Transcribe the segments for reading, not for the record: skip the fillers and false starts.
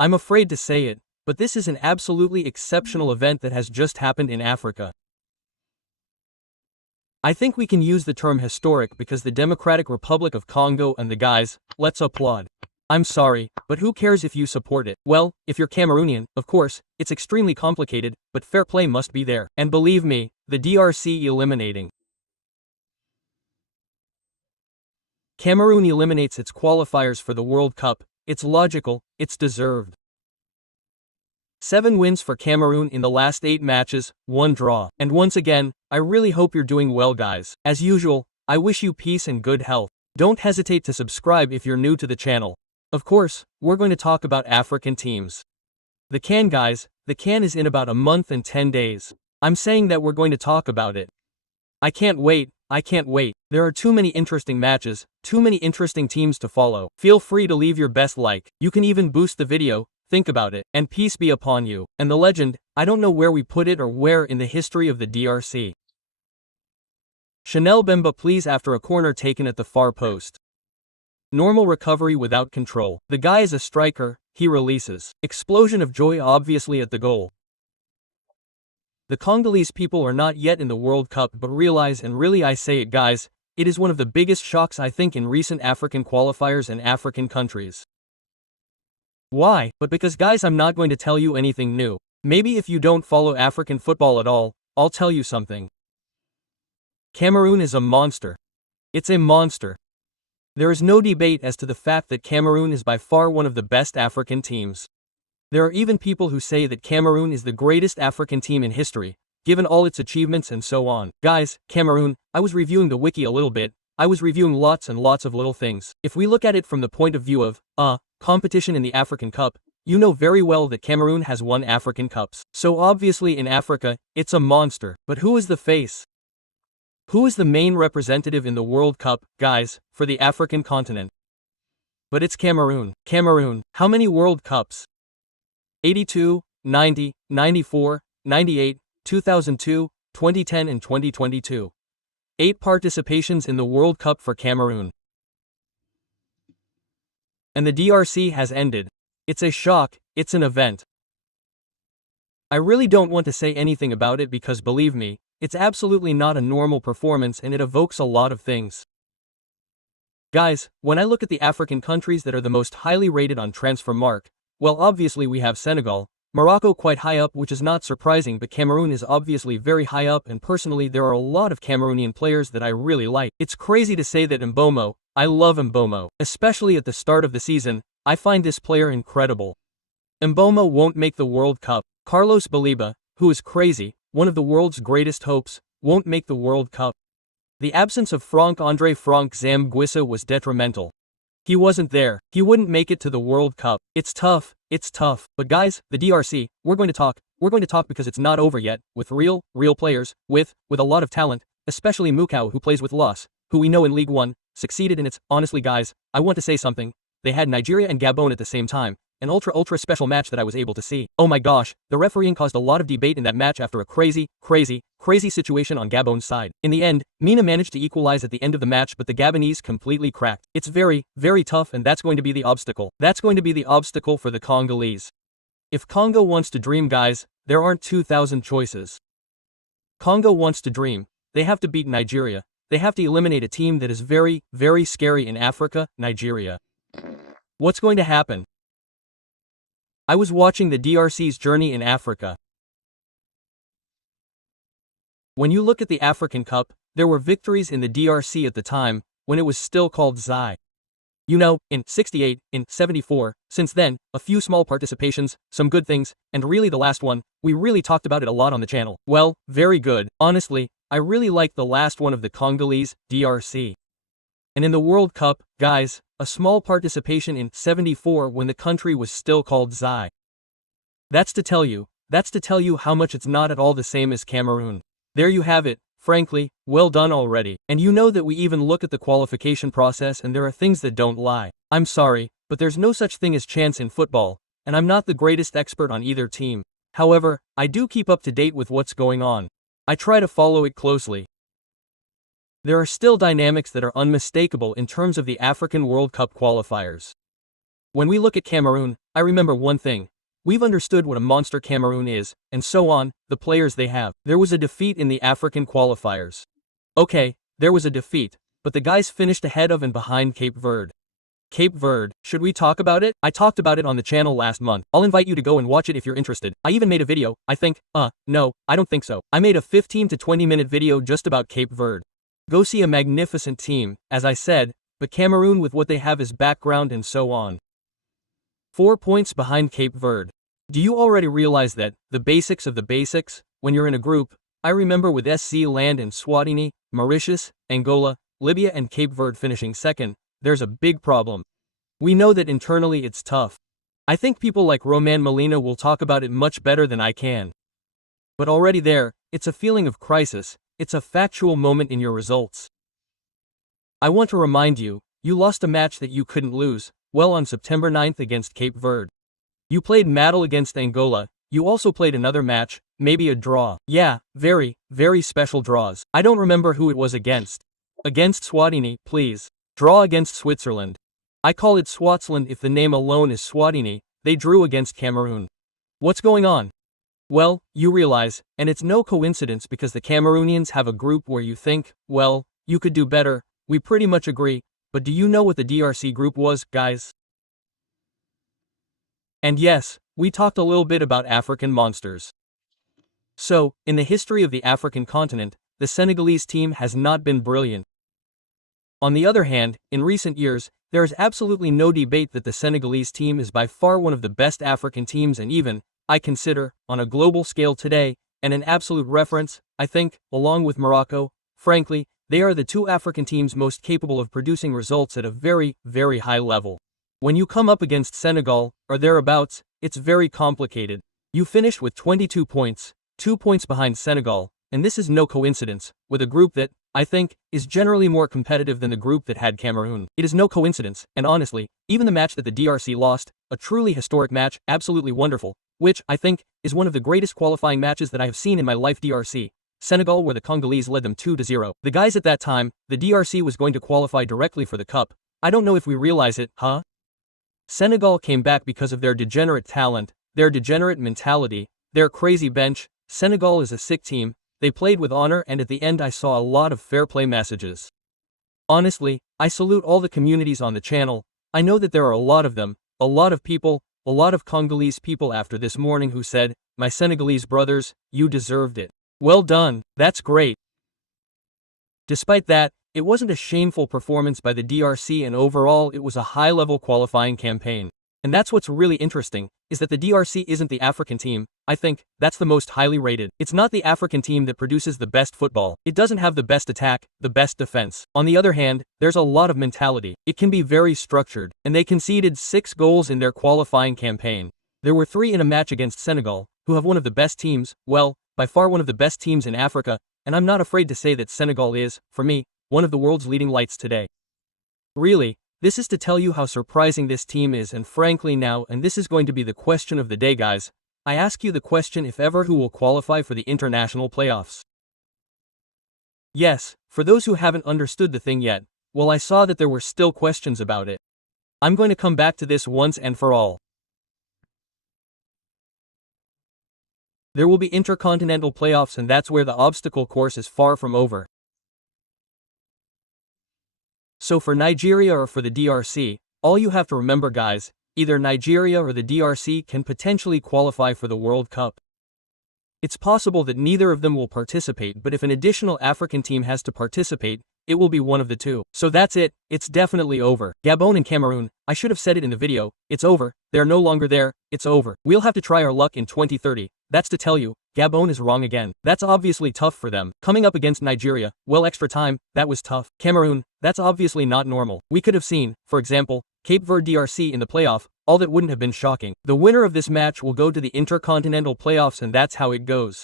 I'm afraid to say it, but this is an absolutely exceptional event that has just happened in Africa. I think we can use the term historic because the Democratic Republic of Congo and the guys, let's applaud. I'm sorry, but who cares if you support it? Well, if you're Cameroonian, of course, it's extremely complicated, but fair play must be there. And believe me, the DRC eliminating Cameroon eliminates its qualifiers for the World Cup. It's logical, it's deserved. 7 wins for Cameroon in the last 8 matches, 1 draw. And once again, I really hope you're doing well, guys. As usual, I wish you peace and good health. Don't hesitate to subscribe if you're new to the channel. Of course, we're going to talk about African teams. The CAN, guys, the CAN is in about a month and 10 days. I'm saying that we're going to talk about it. I can't wait, I can't wait. There are too many interesting matches, too many interesting teams to follow. Feel free to leave your best like. You can even boost the video. Think about it, and peace be upon you. And the legend, I don't know where we put it or where in the history of the DRC. Chanel Bemba please after a corner taken at the far post. Normal recovery without control. The guy is a striker, he releases. Explosion of joy obviously at the goal. The Congolese people are not yet in the World Cup but realize, and really I say it guys, it is one of the biggest shocks I think in recent African qualifiers and African countries. Why? But because guys, I'm not going to tell you anything new. Maybe if you don't follow African football at all, I'll tell you something. Cameroon is a monster. It's a monster. There is no debate as to the fact that Cameroon is by far one of the best African teams. There are even people who say that Cameroon is the greatest African team in history, given all its achievements and so on. Guys, Cameroon, I was reviewing the wiki a little bit, I was reviewing lots and lots of little things. If we look at it from the point of view of, competition in the African Cup, you know very well that Cameroon has won African Cups. So obviously in Africa, it's a monster. But who is the face? Who is the main representative in the World Cup, guys, for the African continent? But it's Cameroon. Cameroon, how many World Cups? 82, 90, 94, 98, 2002, 2010 and 2022. 8 participations in the World Cup for Cameroon. And the DRC has ended. It's a shock, it's an event. I really don't want to say anything about it because believe me, it's absolutely not a normal performance and it evokes a lot of things. Guys, when I look at the African countries that are the most highly rated on Transfermarkt, well obviously we have Senegal, Morocco quite high up which is not surprising, but Cameroon is obviously very high up, and personally there are a lot of Cameroonian players that I really like. It's crazy to say that Mbomo, I love Mbomo, especially at the start of the season, I find this player incredible. Mbomo won't make the World Cup. Carlos Baliba, who is crazy, one of the world's greatest hopes, won't make the World Cup. The absence of Franck-André Franck Zambwissa was detrimental. He wasn't there, he wouldn't make it to the World Cup. It's tough, but guys, the DRC, we're going to talk because it's not over yet, with real players, with a lot of talent, especially Mukau who plays with Loss, who we know in League 1, succeeded in its, honestly guys, I want to say something, they had Nigeria and Gabon at the same time, an ultra special match that I was able to see. Oh my gosh, the refereeing caused a lot of debate in that match after a crazy situation on Gabon's side. In the end, Mina managed to equalize at the end of the match, but the Gabonese completely cracked. It's very tough, and that's going to be the obstacle. That's going to be the obstacle for the Congolese. If Congo wants to dream, guys, there aren't 2,000 choices. Congo wants to dream. They have to beat Nigeria. They have to eliminate a team that is very scary in Africa, Nigeria. What's going to happen? I was watching the DRC's journey in Africa. When you look at the African Cup, there were victories in the DRC at the time, when it was still called ZAI. You know, in 68, in 74, since then, a few small participations, some good things, and really the last one, we really talked about it a lot on the channel. Well, very good. Honestly, I really like the last one of the Congolese, DRC. And in the World Cup, guys, a small participation in 74 when the country was still called ZAI. That's to tell you how much it's not at all the same as Cameroon. There you have it, frankly, well done already. And you know that we even look at the qualification process and there are things that don't lie. I'm sorry, but there's no such thing as chance in football, and I'm not the greatest expert on either team. However, I do keep up to date with what's going on. I try to follow it closely. There are still dynamics that are unmistakable in terms of the African World Cup qualifiers. When we look at Cameroon, I remember one thing. We've understood what a monster Cameroon is, and so on, the players they have. There was a defeat in the African qualifiers. Okay, there was a defeat, but the guys finished ahead of and behind Cape Verde. Cape Verde, should we talk about it? I talked about it on the channel last month. I'll invite you to go and watch it if you're interested. I even made a video, I think. No, I don't think so. I made a 15 to 20 minute video just about Cape Verde. Go see a magnificent team, as I said, but Cameroon with what they have as background and so on. 4 points behind Cape Verde. Do you already realize that, the basics of the basics, when you're in a group, I remember with SC Land and Swatini, Mauritius, Angola, Libya and Cape Verde finishing second, there's a big problem. We know that internally it's tough. I think people like Roman Molina will talk about it much better than I can. But already there, it's a feeling of crisis, it's a factual moment in your results. I want to remind you, you lost a match that you couldn't lose, well on September 9th against Cape Verde. You played Mattel against Angola, you also played another match, maybe a draw. Yeah, very, very special draws. I don't remember who it was against. Against Swatini, please. Draw against Switzerland. I call it Swatsland if the name alone is Swatini, they drew against Cameroon. What's going on? Well, you realize, and it's no coincidence because the Cameroonians have a group where you think, well, you could do better, we pretty much agree, but do you know what the DRC group was, guys? And yes, we talked a little bit about African monsters. So, in the history of the African continent, the Senegalese team has not been brilliant. On the other hand, in recent years, there is absolutely no debate that the Senegalese team is by far one of the best African teams and even, I consider, on a global scale today, and an absolute reference, I think, along with Morocco, frankly, they are the two African teams most capable of producing results at a very, very high level. When you come up against Senegal, or thereabouts, it's very complicated. You finished with 22 points, 2 points behind Senegal, and this is no coincidence, with a group that, I think, is generally more competitive than the group that had Cameroon. It is no coincidence, and honestly, even the match that the DRC lost, a truly historic match, absolutely wonderful, which, I think, is one of the greatest qualifying matches that I have seen in my life. DRC. Senegal where the Congolese led them 2-0. The guys at that time, the DRC was going to qualify directly for the cup. I don't know if we realize it, huh? Senegal came back because of their degenerate talent, their degenerate mentality, their crazy bench. Senegal is a sick team. They played with honor and at the end I saw a lot of fair play messages. Honestly, I salute all the communities on the channel. I know that there are a lot of them, a lot of people, a lot of Congolese people after this morning who said, my Senegalese brothers, you deserved it. Well done, that's great. Despite that, it wasn't a shameful performance by the DRC and overall it was a high-level qualifying campaign. And that's what's really interesting, is that the DRC isn't the African team. I think that's the most highly rated. It's not the African team that produces the best football. It doesn't have the best attack, the best defense. On the other hand, there's a lot of mentality. It can be very structured, and they conceded 6 goals in their qualifying campaign. There were 3 in a match against Senegal, who have one of the best teams, well, by far one of the best teams in Africa, and I'm not afraid to say that Senegal is, for me, one of the world's leading lights today. Really, this is to tell you how surprising this team is and frankly now, and this is going to be the question of the day guys, I ask you the question if ever who will qualify for the international playoffs. Yes, for those who haven't understood the thing yet, well I saw that there were still questions about it. I'm going to come back to this once and for all. There will be intercontinental playoffs and that's where the obstacle course is far from over. So for Nigeria or for the DRC, all you have to remember guys, either Nigeria or the DRC can potentially qualify for the World Cup. It's possible that neither of them will participate, but if an additional African team has to participate, it will be one of the two. So that's it, it's definitely over. Gabon and Cameroon, I should have said it in the video, it's over, they're no longer there, it's over. We'll have to try our luck in 2030, that's to tell you, Gabon is wrong again. That's obviously tough for them. Coming up against Nigeria, well extra time, that was tough. Cameroon, that's obviously not normal. We could have seen, for example, Cape Verde DRC in the playoff, all that wouldn't have been shocking. The winner of this match will go to the intercontinental playoffs and that's how it goes.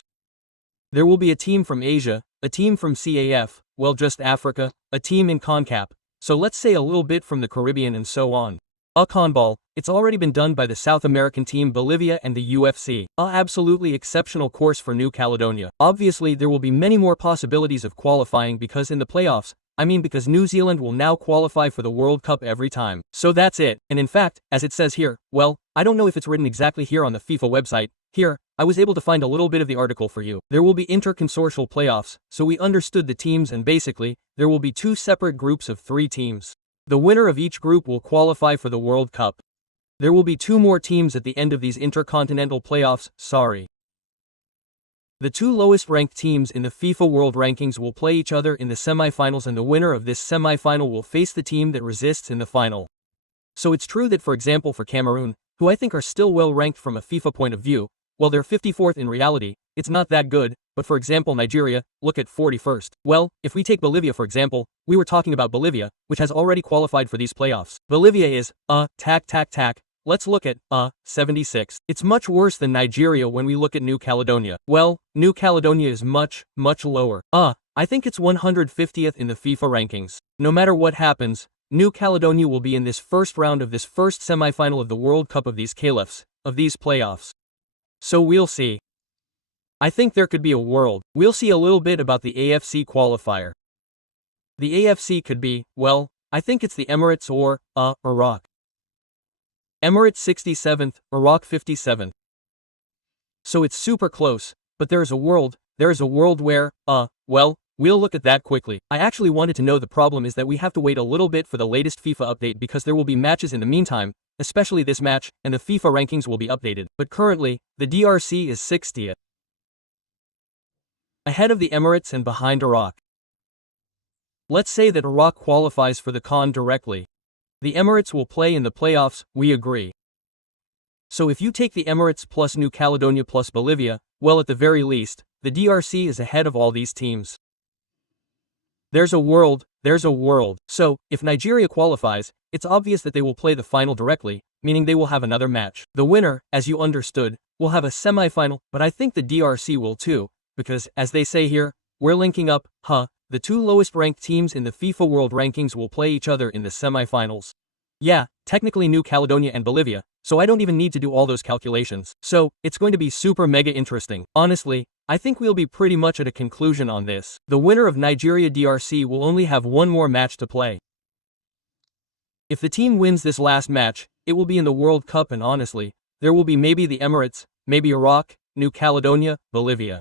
There will be a team from Asia, a team from CAF, well just Africa, a team in CONCACAF, so let's say a little bit from the Caribbean and so on. CONBAL, it's already been done by the South American team Bolivia and the UFC. Absolutely exceptional course for New Caledonia. Obviously there will be many more possibilities of qualifying because in the playoffs, I mean because New Zealand will now qualify for the World Cup every time. So that's it, and in fact, as it says here, well, I don't know if it's written exactly here on the FIFA website. Here, I was able to find a little bit of the article for you. There will be inter-consortial playoffs, so we understood the teams and basically, there will be 2 separate groups of 3 teams. The winner of each group will qualify for the World Cup. There will be 2 more teams at the end of these intercontinental playoffs, sorry. The 2 lowest-ranked teams in the FIFA World Rankings will play each other in the semifinals and the winner of this semifinal will face the team that resists in the final. So it's true that for example for Cameroon, who I think are still well ranked from a FIFA point of view, well they're 54th in reality, it's not that good, but for example Nigeria, look at 41st. Well, if we take Bolivia for example, we were talking about Bolivia, which has already qualified for these playoffs. Bolivia is, tack. Let's look at, 76. It's much worse than Nigeria when we look at New Caledonia. Well, New Caledonia is much lower. I think it's 150th in the FIFA rankings. No matter what happens, New Caledonia will be in this first round of this first semifinal of the World Cup of these Califs, of these playoffs. So we'll see. I think there could be a world. We'll see a little bit about the AFC qualifier. The AFC could be, well, I think it's the Emirates or, Iraq. Emirates 67th, Iraq 57th. So it's super close, but there is a world where, well, we'll look at that quickly. I actually wanted to know the problem is that we have to wait a little bit for the latest FIFA update because there will be matches in the meantime, especially this match, and the FIFA rankings will be updated. But currently, the DRC is 60th. Ahead of the Emirates and behind Iraq. Let's say that Iraq qualifies for the CON directly. The Emirates will play in the playoffs, we agree. So if you take the Emirates plus New Caledonia plus Bolivia, well at the very least, the DRC is ahead of all these teams. There's a world. So, if Nigeria qualifies, it's obvious that they will play the final directly, meaning they will have another match. The winner, as you understood, will have a semi-final, but I think the DRC will too, because, as they say here, we're linking up, the 2 lowest-ranked teams in the FIFA World Rankings will play each other in the semi-finals. Yeah, technically New Caledonia and Bolivia, so I don't even need to do all those calculations. So, it's going to be super mega interesting. Honestly, I think we'll be pretty much at a conclusion on this. The winner of Nigeria DRC will only have 1 more match to play. If the team wins this last match, it will be in the World Cup and honestly, there will be maybe the Emirates, maybe Iraq, New Caledonia, Bolivia.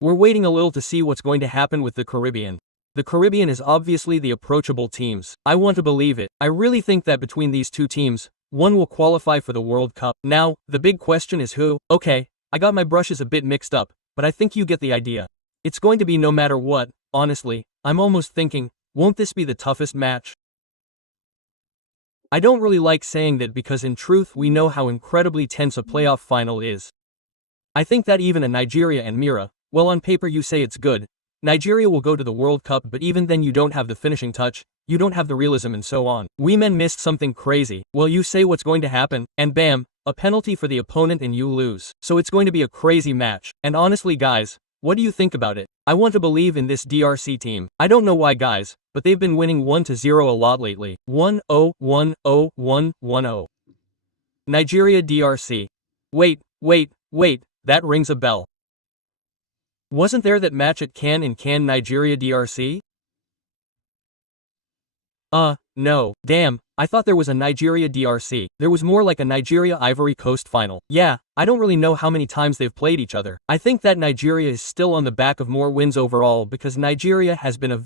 We're waiting a little to see what's going to happen with the Caribbean. The Caribbean is obviously the approachable teams. I want to believe it. I really think that between these 2 teams, one will qualify for the World Cup. Now, the big question is who? Okay, I got my brushes a bit mixed up, but I think you get the idea. It's going to be no matter what, honestly, I'm almost thinking, won't this be the toughest match? I don't really like saying that because in truth we know how incredibly tense a playoff final is. I think that even a Nigeria and Mira, well on paper you say it's good, Nigeria will go to the World Cup but even then you don't have the finishing touch, you don't have the realism and so on. We men missed something crazy. Well you say what's going to happen, and bam, a penalty for the opponent and you lose. So it's going to be a crazy match. And honestly guys, what do you think about it? I want to believe in this DRC team. I don't know why guys, but they've been winning 1-0 a lot lately. 1-0, 1-0, 1-1-0. Nigeria DRC. Wait, that rings a bell. Wasn't there that match at Cannes in Cannes Nigeria DRC? No. Damn, I thought there was a Nigeria DRC. There was more like a Nigeria Ivory Coast final. Yeah, I don't really know how many times they've played each other. I think that Nigeria is still on the back of more wins overall because Nigeria has been a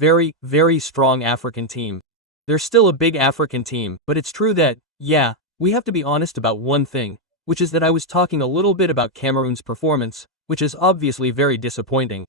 very strong African team. They're still a big African team, but it's true that, yeah, we have to be honest about one thing, which is that I was talking a little bit about Cameroon's performance, which is obviously very disappointing.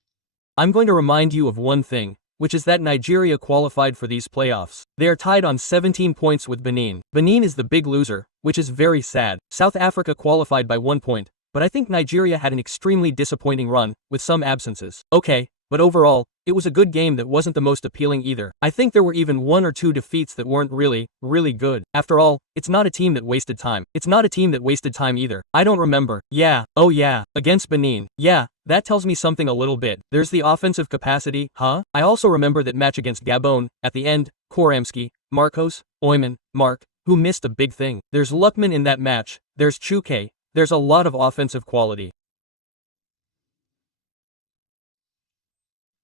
I'm going to remind you of one thing, which is that Nigeria qualified for these playoffs. They are tied on 17 points with Benin. Benin is the big loser, which is very sad. South Africa qualified by 1 point, but I think Nigeria had an extremely disappointing run, with some absences. Okay, but overall, it was a good game that wasn't the most appealing either. I think there were even 1 or 2 defeats that weren't really good. After all, it's not a team that wasted time. It's not a team that wasted time either. I don't remember. Yeah, oh yeah, against Benin. Yeah, that tells me something a little bit. There's the offensive capacity, I also remember that match against Gabon, at the end, Koramsky, Marcos, Oyman, Mark, who missed a big thing. There's Luckman in that match, there's Chuke, there's a lot of offensive quality.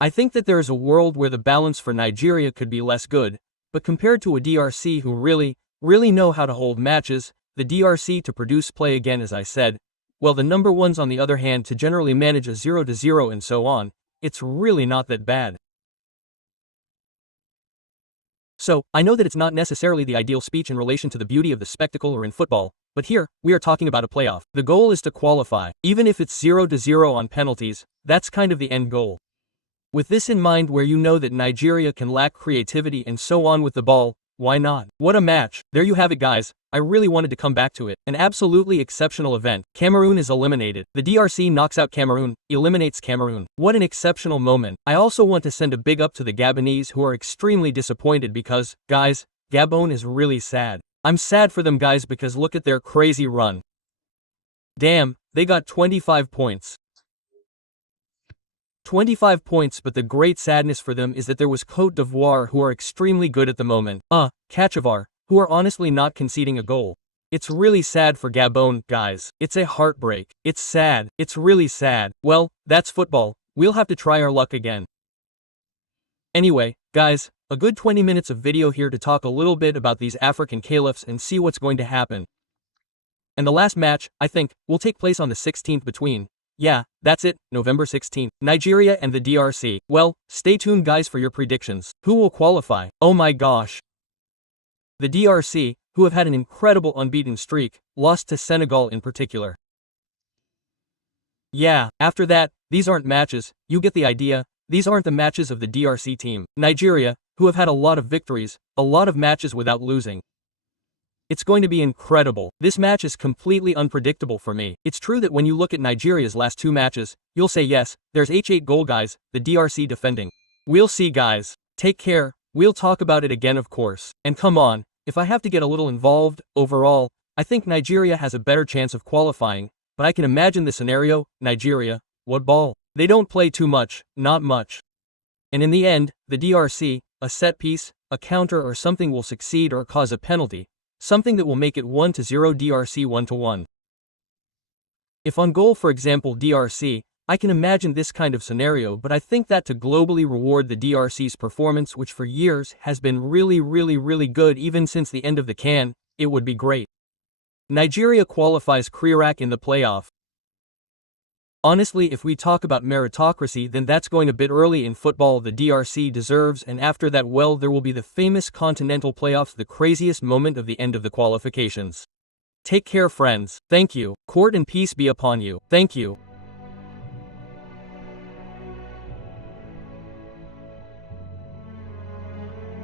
I think that there is a world where the balance for Nigeria could be less good, but compared to a DRC who really know how to hold matches, the DRC to produce play again as I said, well the number ones on the other hand to generally manage a 0-0 and so on, it's really not that bad. So, I know that it's not necessarily the ideal speech in relation to the beauty of the spectacle or in football, but here, we are talking about a playoff. The goal is to qualify, even if it's 0-0 on penalties, that's kind of the end goal. With this in mind where you know that Nigeria can lack creativity and so on with the ball, why not? What a match. There you have it guys, I really wanted to come back to it. An absolutely exceptional event. Cameroon is eliminated. The DRC knocks out Cameroon, eliminates Cameroon. What an exceptional moment. I also want to send a big up to the Gabonese who are extremely disappointed because, guys, Gabon is really sad. I'm sad for them guys because look at their crazy run. Damn, they got 25 points. 25 points, but the great sadness for them is that there was Côte d'Ivoire who are extremely good at the moment. Cachivar, who are honestly not conceding a goal. It's really sad for Gabon, guys. It's a heartbreak. It's sad. It's really sad. Well, that's football. We'll have to try our luck again. Anyway, guys, a good 20 minutes of video here to talk a little bit about these African Califs and see what's going to happen. And the last match, I think, will take place on the 16th between, yeah, that's it, November 16th, Nigeria and the DRC. Well, stay tuned guys for your predictions. Who will qualify? Oh my gosh. The DRC, who have had an incredible unbeaten streak, lost to Senegal in particular. Yeah, after that, these aren't matches, you get the idea, these aren't the matches of the DRC team. Nigeria, who have had a lot of victories, a lot of matches without losing. It's going to be incredible. This match is completely unpredictable for me. It's true that when you look at Nigeria's last two matches, you'll say yes, there's H8 goal guys, the DRC defending. We'll see guys. Take care, we'll talk about it again of course. And come on, if I have to get a little involved, overall, I think Nigeria has a better chance of qualifying, but I can imagine the scenario, Nigeria, what ball? They don't play too much, not much. And in the end, the DRC, a set piece, a counter or something will succeed or cause a penalty. Something that will make it 1-0 DRC 1-1. If on goal for example DRC, I can imagine this kind of scenario but I think that to globally reward the DRC's performance which for years has been really good even since the end of the CAN, it would be great. Nigeria qualifies Iraq in the playoff. Honestly if we talk about meritocracy then that's going a bit early in football the DRC deserves and after that well there will be the famous continental playoffs the craziest moment of the end of the qualifications. Take care friends. Thank you. Court and peace be upon you. Thank you.